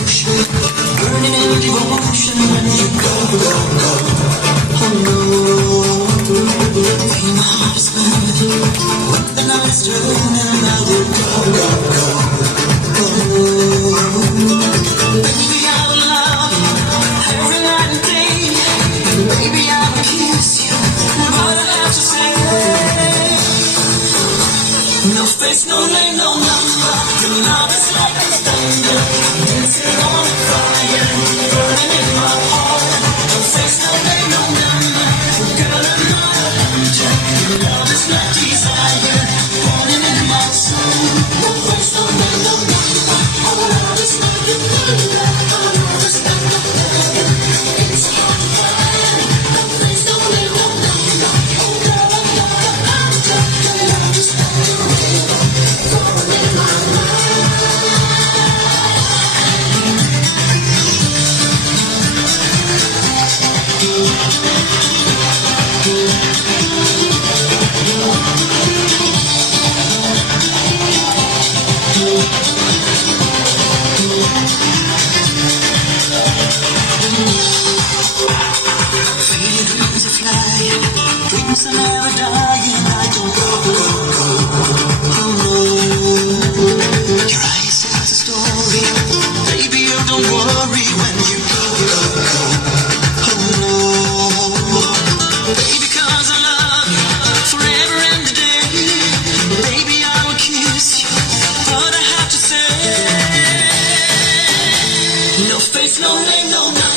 Burning in devotion when you go, go, go. Oh no, feel my heart is burning when the night is turning and I will go, go, go. Oh, baby, I will love you every night and day. Baby, I will kiss you, but I have to say, no face, no name, no number. Your love is like a thunder, dancing on fire, burning in my heart. No face, no name, no number. Girl, I'm not a hunter. Your love is like desire, burning in my soul. No face, no name, no number. Our love is like a thunder. Our love is like a thunder. It's on fire. No face, no name, no number. Oh, girl, I'm not a hunter. Your love is like a river, burning in my mind. Dreams are never dying, I don't go, go, go. Oh no, your eyes tell us a story. Baby, you don't worry when you go, go, go. Oh no, baby, 'cause I love you forever and a day. Baby, I will kiss you, but I have to say, no face, no name, no number.